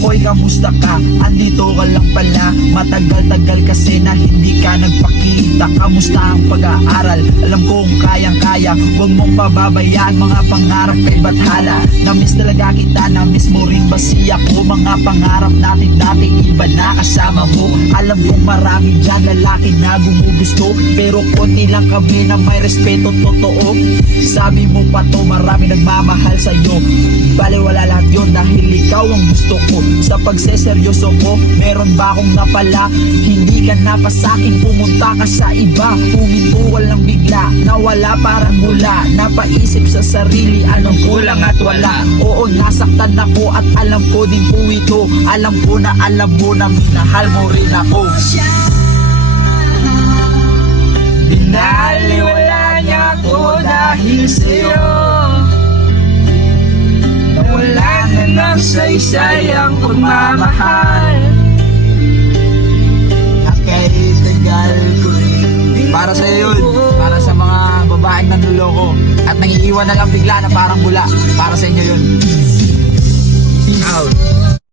Hoy, kamusta ka? Andito ka lang pala. Matagal-tagal kasi na hindi ka nagpakita. Kamusta ang pag-aaral? Alam kong kayang-kaya. Huwag mong pababayaan mga pangarap kay bathala. Namiss talaga kita, namiss mo rin ba siya ko? Mga pangarap natin dati, iba na kasama mo. Alam kong marami dyan lalaki na gumugusto, pero konti lang kami na may respeto totoo. Sabi mo pa to, marami nagmamahal sa'yo. Bale wala lahat yun dahil ikaw ang gusto ko. Sa pagseseryoso ko, meron ba akong napala? Hindi ka na pa sa'kin, pumunta ka sa iba. Huminto ka lang bigla, nawala parang mula. Napaisip sa sarili, anong kulang at wala. Oo, nasaktan ako at alam ko din po ito. Alam ko na alam mo na minahal mo rin ako. Binaliwala niya ako dahil sa'yo. Nawala na ng saysay ang pagmamahal. Nakaidagal ko rin. Para sa'yo yun, para sa mga babaeng nanluloko at nangiiwan na lang bigla na parang bula. Para sa inyo yun. Peace out.